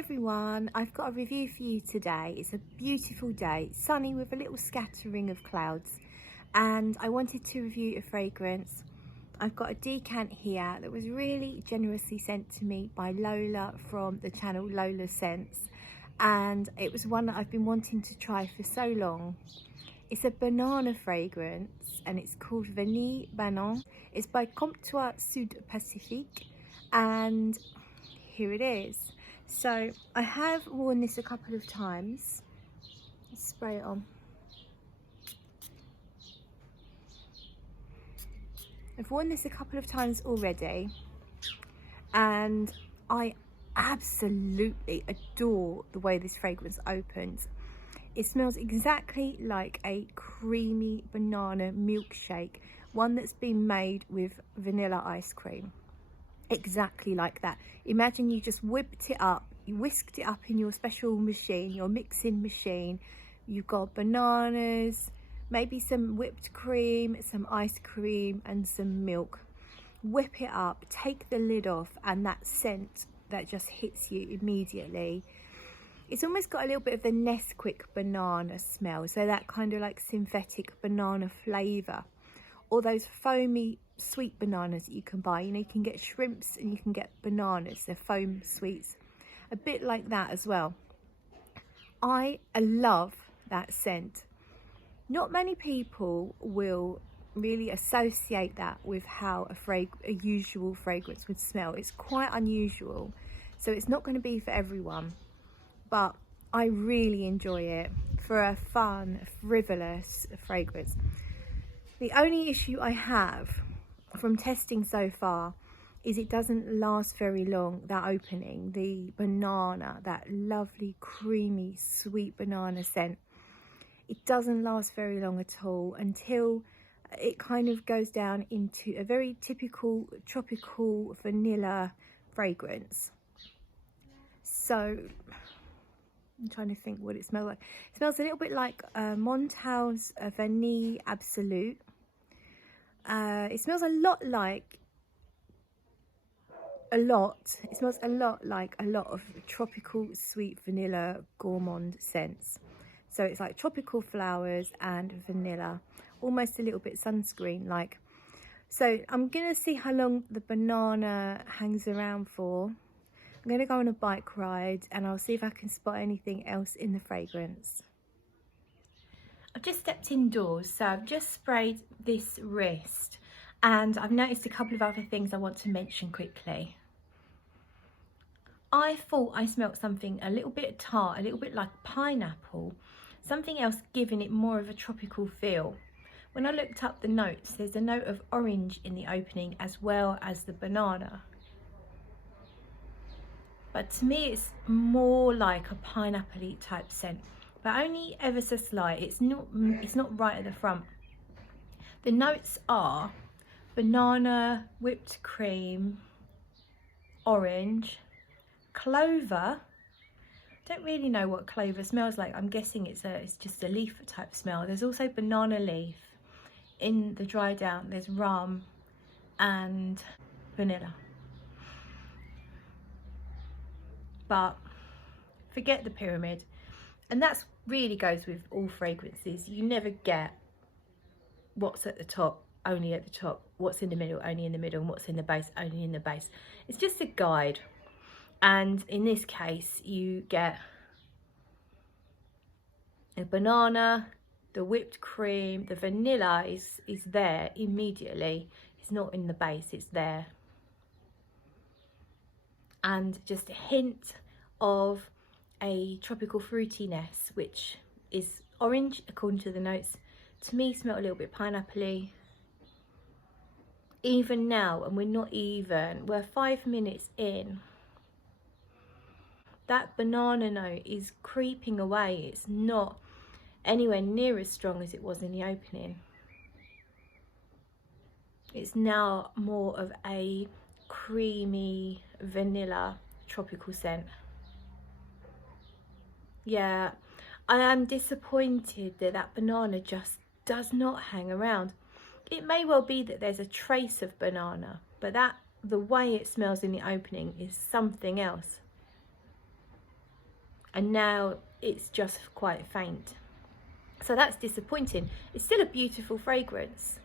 everyone, I've got a review for you today. It's a beautiful day, sunny with a little scattering of clouds, and I wanted to review a fragrance. I've got a decant here that was really generously sent to me by Lola from the channel Lola Scents, and it was one that I've been wanting to try for so long. It's a banana fragrance and it's called Vanille Banane. It's by Comptoir Sud Pacifique, and here it is. So I have worn this a couple of times. Let's spray it on. I've worn this a couple of times already, and I absolutely adore the way this fragrance opens. It smells exactly like a creamy banana milkshake, one that's been made with vanilla ice cream. Exactly like that. Imagine you just whipped it up, you whisked it up in your special machine, your mixing machine. You've got bananas, maybe some whipped cream, some ice cream and some milk. Whip it up, take the lid off, and that scent that just hits you immediately. It's almost got a little bit of the Nesquik banana smell, so that kind of like synthetic banana flavour, or those foamy sweet bananas that you can buy. You know, you can get shrimps and you can get bananas, they're foam sweets, a bit like that as well. I love that scent. Not many people will really associate that with how a usual fragrance would smell. It's quite unusual, so it's not going to be for everyone, but I really enjoy it for a fun, frivolous fragrance. The only issue I have from testing so far is it doesn't last very long, that opening. The banana, that lovely creamy sweet banana scent, it doesn't last very long at all until it kind of goes down into a very typical tropical vanilla fragrance. So I'm trying to think what it smells like. It smells a little bit like Montal's Vanille Absolute. It smells it smells a lot like a lot of tropical sweet vanilla gourmand scents. So it's like tropical flowers and vanilla, almost a little bit sunscreen like. So I'm gonna see how long the banana hangs around for. I'm gonna go on a bike ride and I'll see if I can spot anything else in the fragrance. I've just stepped indoors, so I've just sprayed this wrist, and I've noticed a couple of other things I want to mention quickly. I thought I smelt something a little bit tart, a little bit like pineapple, something else giving it more of a tropical feel. When I looked up the notes, there's a note of orange in the opening as well as the banana. But to me it's more like a pineapple-y type scent, but only ever so slight. It's not right at the front. The notes are banana, whipped cream, orange, clover. Don't really know what clover smells like. I'm guessing it's just a leaf type smell. There's also banana leaf. In the dry down there's rum and vanilla. But forget the pyramid. And that really goes with all fragrances. You never get what's at the top only at the top, what's in the middle only in the middle, and what's in the base only in the base. It's just a guide. And in this case you get a banana, the whipped cream, the vanilla is there immediately. It's not in the base, it's there. And just a hint of a tropical fruitiness, which is orange according to the notes. To me, smell a little bit pineapple-y. Even now, and we're 5 minutes in, that banana note is creeping away. It's not anywhere near as strong as it was in the opening. It's now more of a creamy vanilla tropical scent. Yeah, I am disappointed that that banana just does not hang around. It may well be that there's a trace of banana, but the way it smells in the opening is something else. and now it's just quite faint. So that's disappointing. It's still a beautiful fragrance.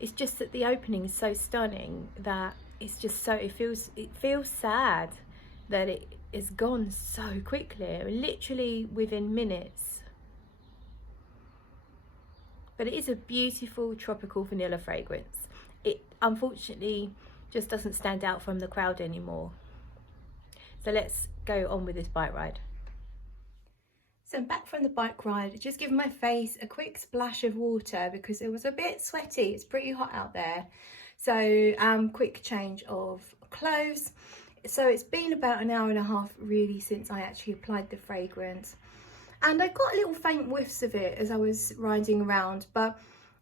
It's just that the opening is so stunning that it's just so, it feels sad that it is gone so quickly, literally within minutes. But it is a beautiful tropical vanilla fragrance. It unfortunately just doesn't stand out from the crowd anymore. So let's go on with this bike ride. So I'm back from the bike ride, just giving my face a quick splash of water because it was a bit sweaty. It's pretty hot out there. So quick change of clothes. So it's been about an hour and a half really since I actually applied the fragrance. And I got little faint whiffs of it as I was riding around, but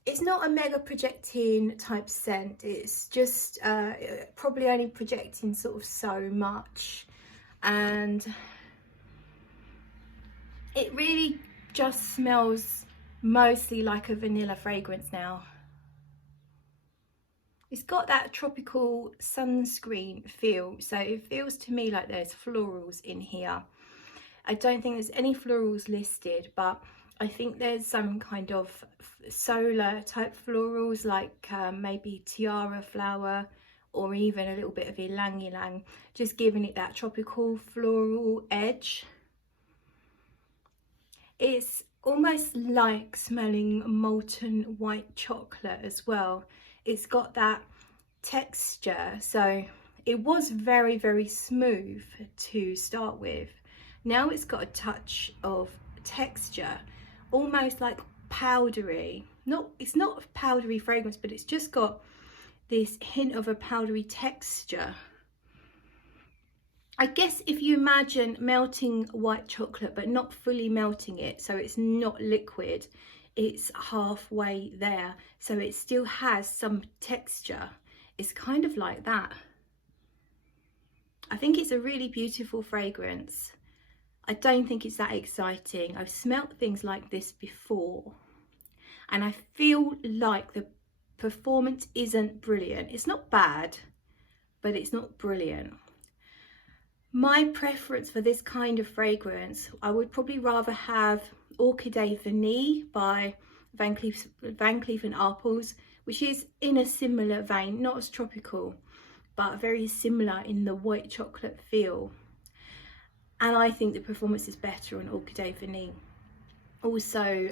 it's not a mega projecting type scent. It's just probably only projecting sort of so much. And it really just smells mostly like a vanilla fragrance now. It's got that tropical sunscreen feel, so it feels to me like there's florals in here. I don't think there's any florals listed, but I think there's some kind of solar type florals, like maybe tiara flower or even a little bit of ylang ylang, just giving it that tropical floral edge. It's almost like smelling molten white chocolate as well. It's got that texture, so it was very, very smooth to start with. Now it's got a touch of texture, almost like powdery. It's not a powdery fragrance, but it's just got this hint of a powdery texture. I guess if you imagine melting white chocolate but not fully melting it, so it's not liquid, it's halfway there, so it still has some texture. It's kind of like that. I think it's a really beautiful fragrance. I don't think it's that exciting. I've smelt things like this before, and I feel like the performance isn't brilliant. It's not bad, but it's not brilliant. My preference for this kind of fragrance, I would probably rather have Orchidee Vanille by Van Cleef & Arpels, which is in a similar vein, not as tropical, but very similar in the white chocolate feel. And I think the performance is better on Orchidee Vanille. Also,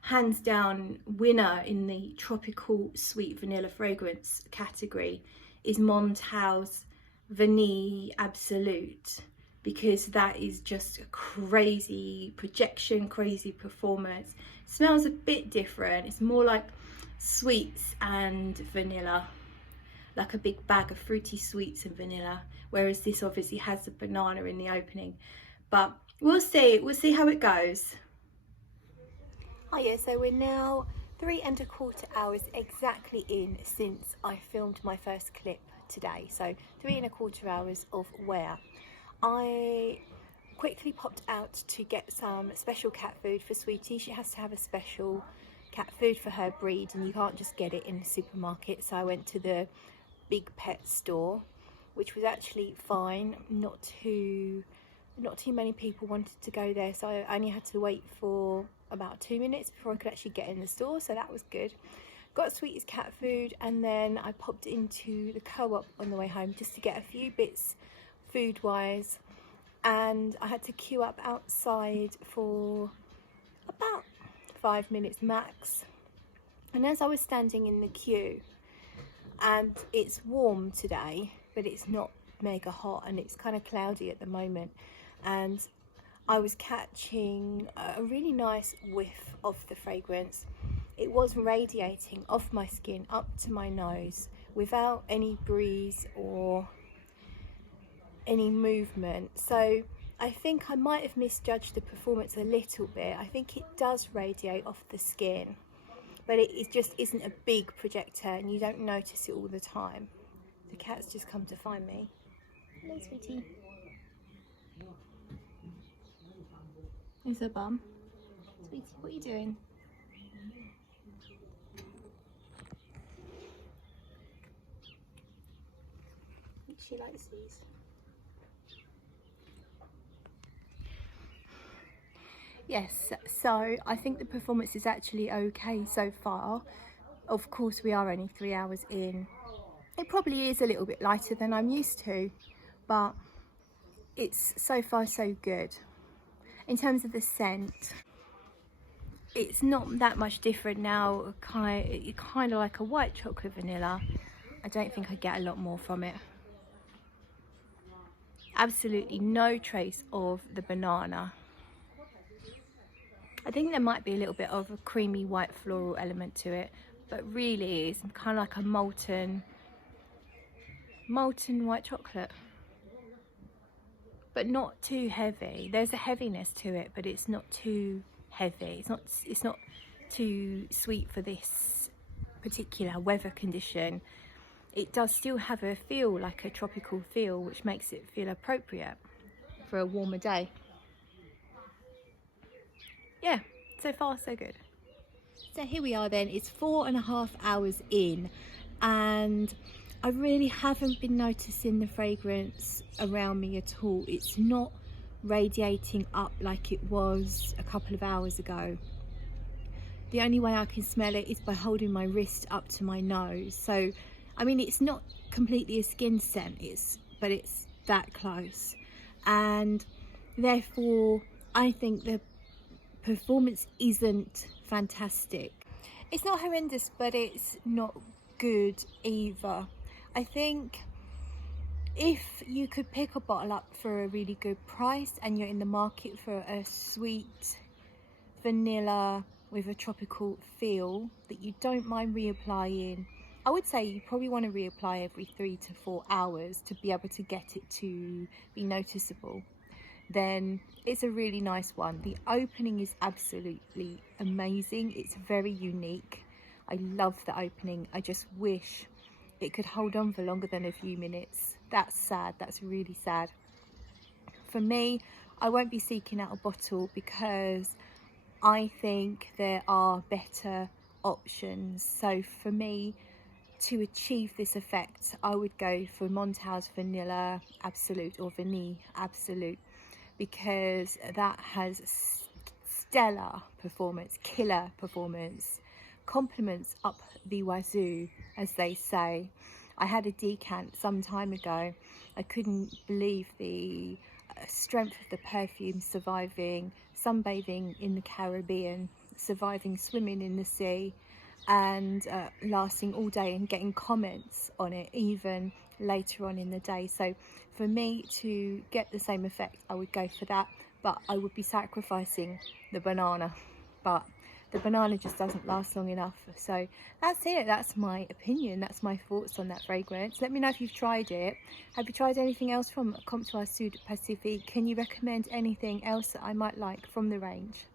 hands down winner in the tropical sweet vanilla fragrance category is Montauk's Vanille Absolute, because that is just a crazy projection, crazy performance. It smells a bit different. It's more like sweets and vanilla, like a big bag of fruity sweets and vanilla, whereas this obviously has the banana in the opening. But we'll see how it goes. Oh yeah, so we're now 3¼ hours exactly in since I filmed my first clip today. So 3¼ hours of wear. I quickly popped out to get some special cat food for Sweetie. She has to have a special cat food for her breed, and you can't just get it in the supermarket. So I went to the big pet store, which was actually fine. Not too many people wanted to go there, so I only had to wait for about 2 minutes before I could actually get in the store, so that was good. Got Sweetie's cat food, and then I popped into the Co-op on the way home just to get a few bits food wise, and I had to queue up outside for about 5 minutes max. And as I was standing in the queue, and it's warm today, but it's not mega hot, and it's kind of cloudy at the moment, and I was catching a really nice whiff of the fragrance. It was radiating off my skin up to my nose without any breeze or any movement. So I think I might have misjudged the performance a little bit. I think it does radiate off the skin, but it just isn't a big projector, and you don't notice it all the time. The cat's just come to find me. Hello, Sweetie. Here's her bum. Sweetie, what are you doing? She likes these. Yes, so I think the performance is actually okay so far. Of course, we are only 3 hours in. It probably is a little bit lighter than I'm used to, but it's so far so good. In terms of the scent, it's not that much different now, kind of like a white chocolate vanilla. I don't think I get a lot more from it. Absolutely no trace of the banana. I think there might be a little bit of a creamy white floral element to it, but really it's kind of like a molten white chocolate, but not too heavy. There's a heaviness to it, but it's not too heavy. It's not too sweet for this particular weather condition. It does still have a feel, like a tropical feel, which makes it feel appropriate for a warmer day. Yeah, so far so good. So here we are then, it's 4.5 hours in, and I really haven't been noticing the fragrance around me at all. It's not radiating up like it was a couple of hours ago. The only way I can smell it is by holding my wrist up to my nose. So, I mean, it's not completely a skin scent, but it's that close. And therefore, I think the performance isn't fantastic. It's not horrendous, but it's not good either. I think if you could pick a bottle up for a really good price and you're in the market for a sweet vanilla with a tropical feel that you don't mind reapplying, I would say you probably want to reapply every 3 to 4 hours to be able to get it to be noticeable. Then it's a really nice one. The opening is absolutely amazing. It's very unique. I love the opening. I just wish it could hold on for longer than a few minutes. That's sad. That's really sad. For me, I won't be seeking out a bottle because I think there are better options. So for me, to achieve this effect, I would go for Montauk's Vanilla Absolute or Vanille Absolute, because that has stellar performance, killer performance, compliments up the wazoo, as they say. I had a decant some time ago. I couldn't believe the strength of the perfume, surviving sunbathing in the Caribbean, surviving swimming in the sea, and lasting all day and getting comments on it even later on in the day. So for me to get the same effect, I would go for that, but I would be sacrificing the banana. But the banana just doesn't last long enough. So that's it. That's my opinion. That's my thoughts on that fragrance. Let me know if you've tried it. Have you tried anything else from Comptoir Sud Pacifique? Can you recommend anything else that I might like from the range?